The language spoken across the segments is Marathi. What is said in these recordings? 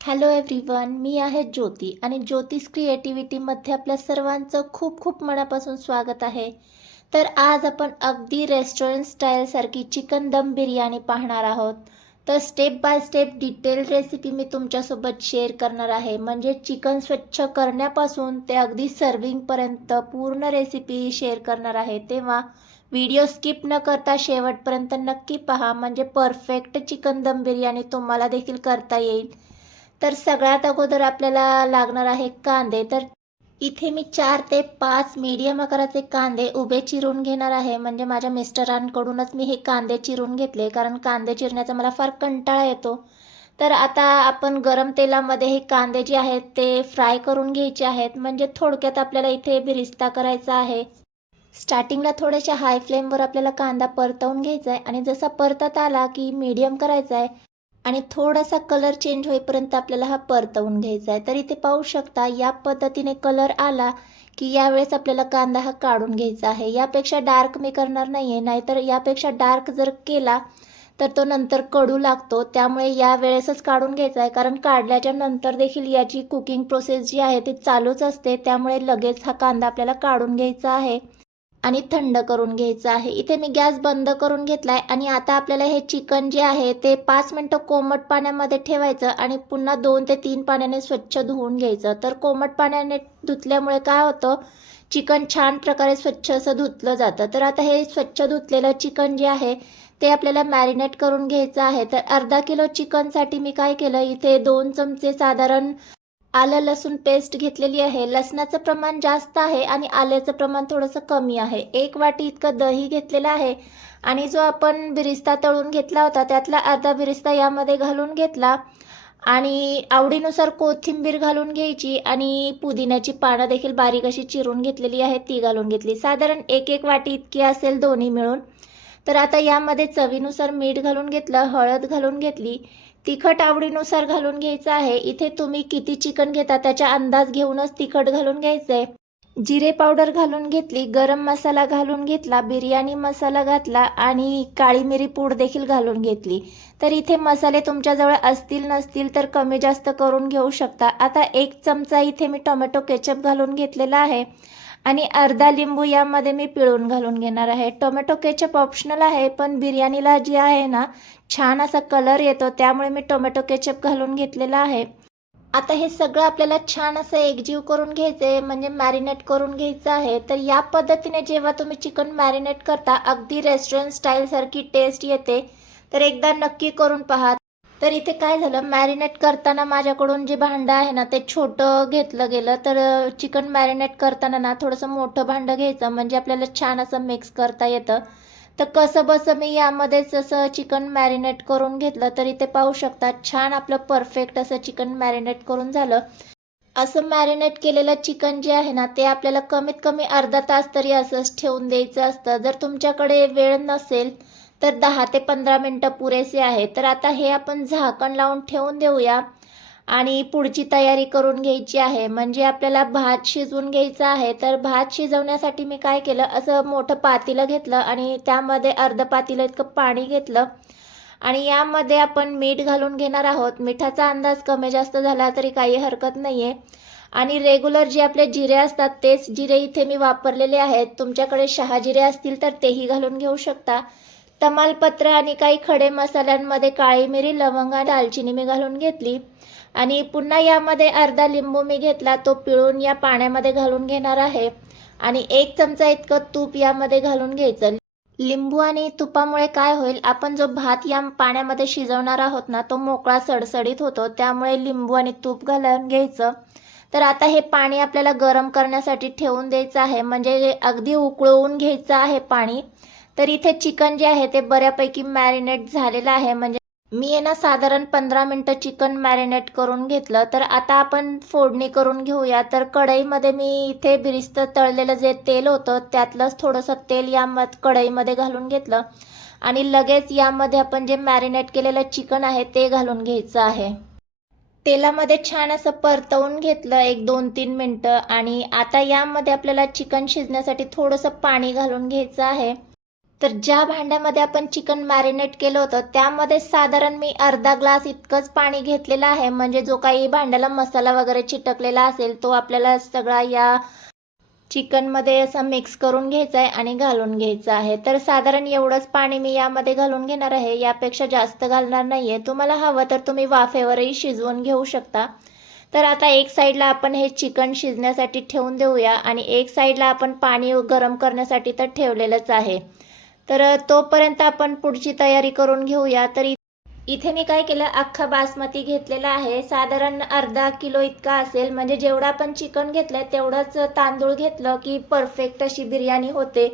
हॅलो एव्हरीवन मी आहे ज्योती आणि ज्योतिष क्रिएटिव्हिटीमध्ये आपल्या सर्वांचं खूप खूप मनापासून स्वागत आहे. तर आज आपण अगदी रेस्टॉरंट स्टाईलसारखी चिकन दम बिर्याणी पाहणार आहोत. तर step by step detail recipe मी तुमच्यासोबत शेअर करणार आहे. म्हणजे चिकन स्वच्छ करण्यापासून ते अगदी सर्विंगपर्यंत पूर्ण रेसिपी शेअर करणार आहे. तेव्हा व्हिडिओ स्किप न करता शेवटपर्यंत नक्की पहा. म्हणजे परफेक्ट चिकन दम बिर्याणी तुम्हाला देखील करता येईल. तर सगळ्यात अगोदर आपल्याला लागणार आहे कांदे. तर इथे मी चार ते पाच मीडियम आकाराचे कांदे उभे चिरून घेणार आहे. म्हणजे माझ्या मिस्टरांकडूनच मी हे कांदे चिरून घेतले. कारण कांदे चिरण्याचा मला फार कंटाळा येतो. तर आता आपण गरम तेलामध्ये हे कांदे जे आहेत ते फ्राय करून घ्यायचे आहेत. म्हणजे थोडक्यात आपल्याला इथे बिरिस्ता करायचा आहे. स्टार्टिंगला थोड्याशा हाय फ्लेमवर आपल्याला कांदा परतवून घ्यायचा आहे. आणि जसा परतत आला की मीडियम करायचा आहे. आणि थोडासा कलर चेंज होईपर्यंत आपल्याला हा परतवून घ्यायचा आहे. तर इथे पाहू शकता या पद्धतीने कलर आला की यावेळेस आपल्याला कांदा हा काढून घ्यायचा आहे. यापेक्षा डार्क मी करणार नाही आहे नाहीतर यापेक्षा डार्क जर केला तर तो नंतर कडू लागतो. त्यामुळे या वेळेसच काढून घ्यायचा आहे. कारण काढल्याच्या नंतर देखील याची कुकिंग प्रोसेस जी आहे ती चालूच असते. त्यामुळे लगेच हा कांदा आपल्याला काढून घ्यायचा आहे. आणि थंड करून घ्यायचं आहे. इथे मी गॅस बंद करून घेतलाय आणि आता आपल्याला हे चिकन जे आहे ते पाच मिनटं कोमट पाण्यामध्ये ठेवायचं आणि पुन्हा दोन ते तीन पाण्याने स्वच्छ धुवून घ्यायचं. तर कोमट पाण्याने धुतल्यामुळे काय होतं? चिकन छान प्रकारे स्वच्छ असं धुतलं जातं. तर आता हे स्वच्छ धुतलेलं चिकन जे आहे ते आपल्याला मॅरिनेट करून घ्यायचं आहे. तर अर्धा किलो चिकनसाठी मी काय केलं? इथे दोन चमचे साधारण आलं लसूण पेस्ट घेतलेली आहे. लसणाचं प्रमाण जास्त आहे आणि आल्याचं प्रमाण थोडंसं कमी आहे. एक वाटी इतकं दही घेतलेलं आहे. आणि जो आपण बिरिस्ता तळून घेतला होता त्यातला अर्धा बिरिस्ता यामध्ये घालून घेतला. आणि आवडीनुसार कोथिंबीर घालून घ्यायची आणि पुदिन्याची पानं देखील बारीक अशी चिरून घेतलेली आहे ती घालून घेतली. साधारण एक एक वाटी इतकी असेल दोन्ही मिळून. तर आता यामध्ये चवीनुसार मीठ घालून घेतलं हळद घालून घेतली तिखट आवडीनुसार घालून घ्यायचं आहे. इथे तुम्ही किती चिकन घेता त्याचा अंदाज घेऊनच तिखट घालून घ्यायचं आहे जिरे पावडर घालून घेतली गरम मसाला घालून घेतला बिर्याणी मसाला घातला आणि काळी मिरी पूड देखील घालून घेतली. तर इथे मसाले तुमच्याजवळ असतील नसतील तर कमी जास्त करून घेऊ शकता. आता एक चमचा इथे मी टोमॅटो केचप घालून घेतलेला आहे. आणि अर्धा लिंबू यामध्ये मी पिळून घालून घेणार आहे. टोमॅटो केचप ऑप्शनल आहे पण बिर्याणीला जी आहे ना छान असा कलर येतो त्यामुळे मी टोमॅटो केचप घालून घेतलेला आहे. आता हे सगळं आपल्याला छान असं एकजीव करून घ्यायचं आहे म्हणजे मॅरिनेट करून घ्यायचं आहे. तर या पद्धतीने जेव्हा तुम्ही चिकन मॅरिनेट करता अगदी रेस्टॉरंट स्टाईलसारखी टेस्ट येते. तर एकदा नक्की करून पहा. तर इथे काय झालं? मॅरिनेट करताना माझ्याकडून जे भांडं आहे ना ते छोटं घेतलं गेलं. तर चिकन मॅरिनेट करताना ना थोडंसं मोठं भांडं घ्यायचं म्हणजे आपल्याला छान असं मिक्स करता येतं. तर कसं बसं मी यामध्येच असं चिकन मॅरिनेट करून घेतलं तर इथे पाहू शकता छान आपलं परफेक्ट असं चिकन मॅरिनेट करून झालं. असं मॅरिनेट केलेलं चिकन जे आहे ना ते आपल्याला कमीत कमी अर्धा तास तरी असंच ठेवून द्यायचं असतं. जर तुमच्याकडे वेळ नसेल तर दहा ते पंधरा मिनटं पुरेसे आहे तर आता हे आपण झाकण लावून ठेवून देऊया. आणि पुढची तयारी करून घ्यायची आहे. म्हणजे आपल्याला भात शिजवून घ्यायचा आहे. तर भात शिजवण्यासाठी मी काय केलं? असं मोठं पातीलं घेतलं आणि त्यामध्ये अर्ध पातीलं इतकं पाणी घेतलं. आणि यामध्ये आपण मीठ घालून घेणार आहोत. मिठाचा अंदाज कमी जास्त झाला तरी काही हरकत नाही आहे आणि रेग्युलर जे आपले जिरे असतात तेच जिरे इथे मी वापरलेले आहेत. तुमच्याकडे शहा जिरे असतील तर तेही घालून घेऊ शकता. तमालपत्र आणि काही खडे मसाल्यांमध्ये काळी मिरी लवंग आणि दालचिनी मी घालून घेतली. आणि पुन्हा यामध्ये अर्धा लिंबू मी घेतला तो पिळून या पाण्यामध्ये घालून घेणार आहे. आणि एक चमचा इतकं तूप यामध्ये घालून घ्यायचं. लिंबू आणि तुपामुळे काय होईल आपण जो भात या पाण्यामध्ये शिजवणार आहोत ना तो मोकळा सडसडीत होतो त्यामुळे लिंबू आणि तूप घालून घ्यायचं. तर आता हे पाणी आपल्याला गरम करण्यासाठी ठेवून द्यायचं आहे म्हणजे अगदी उकळवून घ्यायचं आहे पाणी. तर इथे चिकन जे आहे ते बऱ्यापैकी मॅरिनेट झालेलं आहे. म्हणजे मी आहे ना साधारण पंधरा मिनटं चिकन मॅरिनेट करून घेतलं. तर आता आपण फोडणी करून घेऊया. तर कढईमध्ये मी इथे बिरिस्त तळलेलं जे तेल होतं त्यातलंच थोडंसं तेल या कढईमध्ये घालून घेतलं. आणि लगेच यामध्ये आपण जे मॅरिनेट केलेलं चिकन आहे ते घालून घ्यायचं आहे. तेलामध्ये छान असं परतवून घेतलं एक दोन तीन मिनटं. आणि आता यामध्ये आपल्याला चिकन शिजण्यासाठी थोडंसं पाणी घालून घ्यायचं आहे. तर ज्या भांड्यामध्ये आपण चिकन मॅरिनेट केलं होतं त्यामध्ये साधारण मी अर्धा ग्लास इतकंच पाणी घेतलेलं आहे. म्हणजे जो काही भांड्याला मसाला वगैरे चिटकलेला असेल तो आपल्याला सगळा या चिकनमध्ये असं मिक्स करून घ्यायचं आहे आणि घालून घ्यायचं आहे. तर साधारण एवढंच पाणी मी यामध्ये घालून घेणार आहे. यापेक्षा जास्त घालणार नाही आहे तुम्हाला हवं तर तुम्ही वाफेवरही शिजवून घेऊ शकता. तर आता एक साईडला आपण हे चिकन शिजण्यासाठी ठेवून देऊया आणि एक साईडला आपण पाणी गरम करण्यासाठी तर ठेवलेलंच आहे. तर तोपर्यंत आपण पुढची तयारी करून घेऊया. तर इथे मी काय केलं अख्खा बासमती घेतलेला आहे. साधारण अर्धा किलो इतका असेल. म्हणजे जेवढं आपण चिकन घेतलंय तेवढंच तांदूळ घेतलं की परफेक्ट अशी बिर्याणी होते.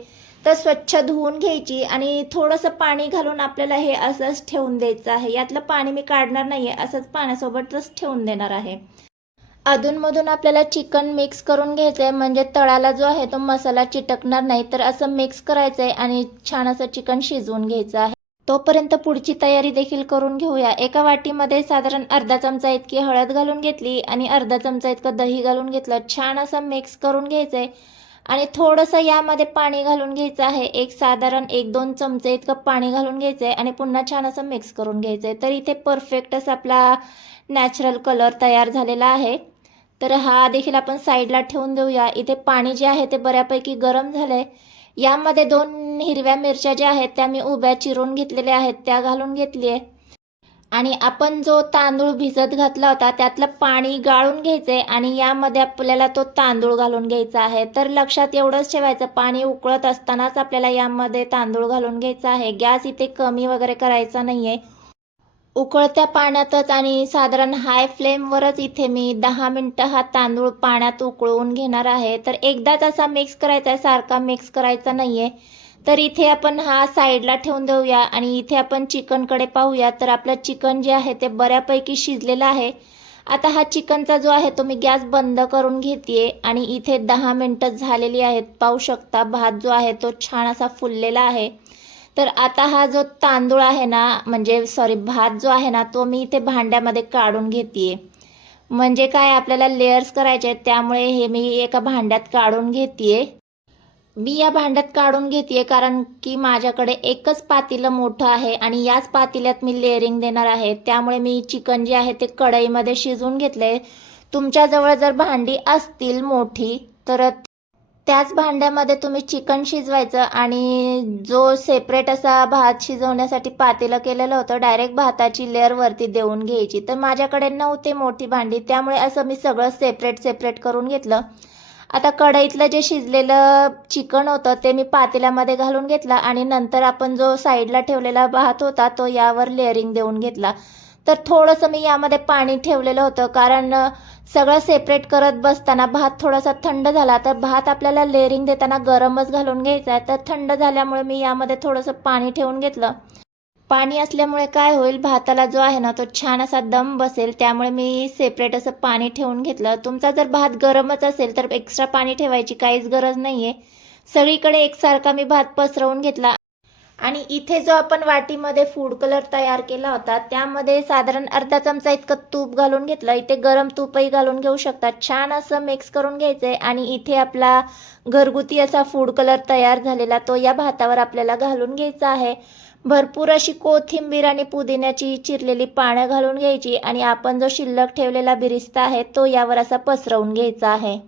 तर स्वच्छ धुवून घ्यायची आणि थोडंसं पाणी घालून आपल्याला हे असंच ठेवून द्यायचं आहे. यातलं पाणी मी काढणार नाही आहे असंच पाण्यासोबतच ठेवून देणार आहे. अधूनमधून आपल्याला चिकन मिक्स करून घ्यायचं आहे म्हणजे तळाला जो आहे तो मसाला चिटकणार नाही तर असं मिक्स करायचं आहे आणि छान असं चिकन शिजवून घ्यायचं आहे. तोपर्यंत पुढची तयारी देखील करून घेऊया. एका वाटीमध्ये साधारण अर्धा चमचा इतकी हळद घालून घेतली आणि अर्धा चमचा इतकं दही घालून घेतलं. छान असं मिक्स करून घ्यायचं आहे आणि थोडंसं यामध्ये पाणी घालून घ्यायचं आहे. एक साधारण एक दोन चमचे इतकं पाणी घालून घ्यायचं आहे आणि पुन्हा छान असं मिक्स करून घ्यायचं आहे तर इथे परफेक्टच आपला नॅचरल कलर तयार झालेला आहे. तर हा देखील आपण साईडला ठेवून देऊया. इथे पाणी जे आहे ते बऱ्यापैकी गरम झालं आहे यामध्ये दोन हिरव्या मिरच्या ज्या आहेत त्या मी उभ्या चिरून घेतलेल्या आहेत त्या घालून घेतली आहे. आणि आपण जो तांदूळ भिजत घातला होता त्यातलं पाणी गाळून घ्यायचं आहे आणि यामध्ये आपल्याला तो तांदूळ घालून घ्यायचा आहे. तर लक्षात एवढंच ठेवायचं पाणी उकळत असतानाच आपल्याला यामध्ये तांदूळ घालून घ्यायचा आहे. गॅस इथे कमी वगैरे करायचा नाही आहे उकळत्या पाण्यातच आणि साधारण हाय फ्लेमवरच इथे मी दहा मिनटं हा तांदूळ पाण्यात उकळवून घेणार आहे. तर एकदाच असा मिक्स करायचा आहे सारखा मिक्स करायचा नाही आहे तर इथे आपण हा साईडला ठेवून देऊया आणि इथे आपण चिकनकडे पाहूया. तर आपलं चिकन जे आहे ते बऱ्यापैकी शिजलेलं आहे. आता हा चिकनचा जो आहे तो मी गॅस बंद करून घेते आणि इथे दहा मिनटं झालेली आहेत. पाहू शकता भात जो आहे तो छान असा फुललेला आहे. तर आता हा जो तांदूळ आहे ना म्हणजे सॉरी भात जो आहे ना तो मी इथे भांड्यामध्ये काढून घेते म्हणजे काय आपल्याला लेयर्स करायचे आहेत त्यामुळे हे मी एका भांड्यात काढून घेते मी या भांड्यात काढून घेते कारण की माझ्याकडे एकच पातेलं मोठं आहे आणि याच पातेल्यात मी लेअरिंग देणार आहे. त्यामुळे मी चिकन जे आहे ते कढईमध्ये शिजवून घेतले तुमच्याजवळ जर भांडी असतील मोठी तर त्याच भांड्यामध्ये तुम्ही चिकन शिजवायचं आणि जो सेपरेट असा भात शिजवण्यासाठी पातेलं केलेलं होतं डायरेक्ट भाताची लेअर वरती देऊन घ्यायची. तर माझ्याकडे नव्हते मोठी भांडी त्यामुळे असं मी सगळं सेपरेट सेपरेट करून घेतलं. आता कढईतलं जे शिजलेलं चिकन होतं ते मी पातेल्यामध्ये घालून घेतलं आणि नंतर आपण जो साईडला ठेवलेला भात होता तो यावर लेअरिंग देऊन घेतला. तर थोडंसं मी यामध्ये पाणी ठेवलेलं होतं कारण सगळं सेपरेट करत बसताना भात थोडासा थंड झाला. तर भात आपल्याला लेअरिंग देताना गरमच घालून घ्यायचा आहे. तर थंड झाल्यामुळे मी यामध्ये थोडंसं पाणी ठेवून घेतलं. पाणी असल्यामुळे काय होईल भाताला जो आहे ना तो छान असा दम बसेल. त्यामुळे मी सेपरेट असं पाणी ठेवून घेतलं. तुमचा जर भात गरमच असेल तर एक्स्ट्रा पाणी ठेवायची काहीच गरज नाही आहे सगळीकडे एकसारखा मी भात पसरवून घेतला. आणि इथे जो आपण वाटीमध्ये फूड कलर तयार केला होता त्यामध्ये साधारण अर्धा चमचा इतकं तूप घालून घेतलं. इथे गरम तूपही घालून घेऊ शकता. छान असं मिक्स करून घ्यायचं आहे आणि इथे आपला घरगुती असा फूड कलर तयार झालेला तो या भातावर आपल्याला घालून घ्यायचा आहे. भरपूर अशी कोथिंबीर आणि पुदिन्याची चिरलेली पानं घालून घ्यायची आणि आपण जो शिल्लक ठेवलेला बिरिस्ता आहे तो यावर असा पसरवून घ्यायचा आहे.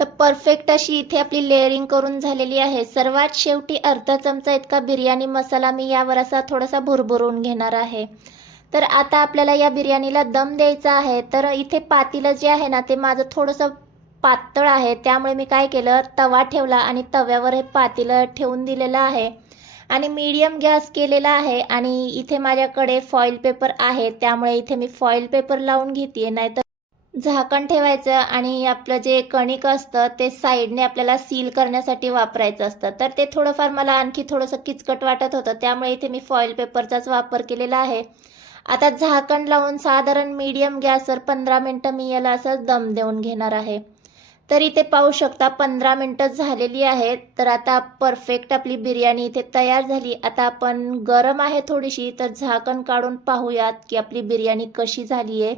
तर परफेक्ट अशी इथे आपली लेअरिंग करून झालेली आहे. सर्वात शेवटी अर्धा चमचा इतका बिर्याणी मसाला मी यावर असा थोडासा भुरभुरून घेणार आहे. तर आता आपल्याला या बिर्याणीला दम द्यायचा आहे. तर इथे पातीलं जे आहे ना ते माझं थोडंसं पातळ आहे. त्यामुळे मी काय केलं तवा ठेवला आणि तव्यावर हे पातीलं ठेवून दिलेलं आहे. आणि मीडियम गॅस केलेला आहे आणि इथे माझ्याकडे फॉईल पेपर आहे. त्यामुळे इथे मी फॉईल पेपर लावून घेते नाहीतर झाकण ठेवायचं आणि आपलं जे कणिक असतं ते साईडने आपल्याला सील करण्यासाठी वापरायचं असतं. तर ते थोडंफार मला आणखी थोडंसं किचकट वाटत होतं. त्यामुळे इथे मी फॉईल पेपरचाच वापर केलेला आहे. आता झाकण लावून साधारण मीडियम गॅसवर पंधरा मिनटं मी याला असं दम देऊन घेणार आहे. तर इथे पाहू शकता पंधरा मिनटं झालेली आहेत तर आता परफेक्ट आपली बिर्याणी इथे तयार झाली. आता आपण गरम आहे थोडीशी तर झाकण काढून पाहूयात की आपली बिर्याणी कशी झाली आहे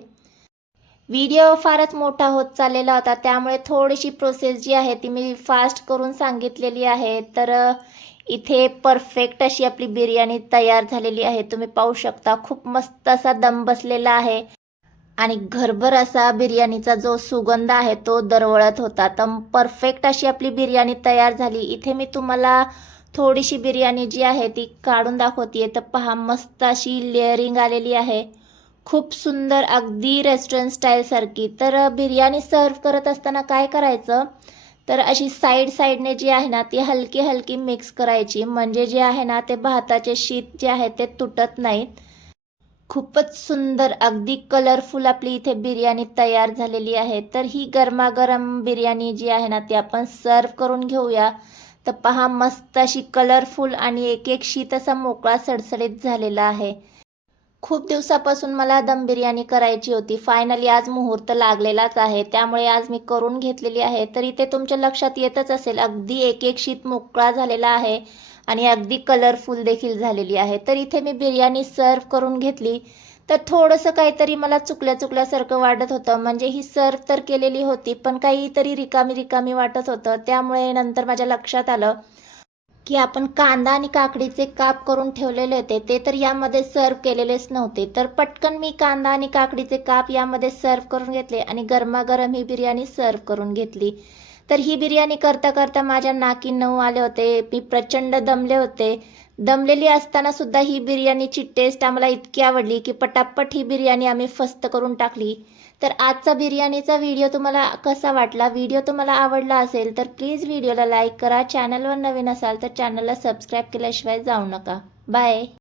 व्हिडिओ फारच मोठा होत चाललेला होता. त्यामुळे थोडीशी प्रोसेस जी आहे ती मी फास्ट करून सांगितलेली आहे. तर इथे परफेक्ट अशी आपली बिर्याणी तयार झालेली आहे. तुम्ही पाहू शकता खूप मस्त असा दम बसलेला आहे. आणि घरभर असा बिर्याणीचा जो सुगंध आहे तो दरवळत होता. तर परफेक्ट अशी आपली बिर्याणी तयार झाली. इथे मी तुम्हाला थोडीशी बिर्याणी जी आहे ती काढून दाखवते तर पहा मस्त अशी लेअरिंग आलेली आहे. खूप सुंदर अगदी रेस्टॉरंट स्टाईलसारखी तर बिर्याणी सर्व करत असताना काय करायचं? तर अशी साईड साईडने जी आहे ना ती हलकी हलकी मिक्स करायची. म्हणजे जे आहे ना ते भाताचे शीत जे आहे ते तुटत नाहीत खूपच सुंदर अगदी कलरफुल आपली इथे बिर्याणी तयार झालेली आहे. तर ही गरमागरम बिर्याणी जी आहे ना ती आपण सर्व करून घेऊया. तर पहा मस्त अशी कलरफुल आणि एक एक शीत असा मोकळा सडसडीत झालेला आहे. खूप दिवसापासून मला दम बिर्याणी करायची होती. फायनली आज मुहूर्त लागलेलाच आहे. त्यामुळे आज मी करून घेतलेली आहे. तर इथे तुमच्या लक्षात येतच असेल. अगदी एक एक शीत मोकळा झालेला आहे आणि अगदी कलरफुल देखील झालेली आहे. तर इथे मी बिर्याणी सर्व करून घेतली. तर थोडंसं काहीतरी मला चुकल्या चुकल्यासारखं वाटत होतं. म्हणजे ही सर्व तर केलेली होती पण काहीतरी रिकामी रिकामी वाटत होतं. त्यामुळे नंतर माझ्या लक्षात आलं की आपण कांदा आणि काकडीचे काप करून ठेवलेले होते ते तर यामध्ये सर्व केलेलेच नव्हते. तर पटकन मी कांदा आणि काकडीचे काप यामध्ये सर्व करून घेतले आणि गरमागरम ही बिर्याणी सर्व करून घेतली. तर ही बिर्याणी करता करता माझ्या नाकी नऊ आले होते मी प्रचंड दमले होते. दमलेली असताना सुद्धा ही बिर्याणीची टेस्ट आम्हाला इतकी आवडली की पटापट ही बिर्याणी आम्ही फस्त करून टाकली. तर आजचा बिर्याणीचा व्हिडिओ तुम्हाला कसा वाटला? व्हिडिओ तुम्हाला आवडला असेल तर प्लीज व्हिडिओला लाईक करा. चॅनलवर नवीन असाल तर चॅनलला सबस्क्राईब केल्याशिवाय जाऊ नका. बाय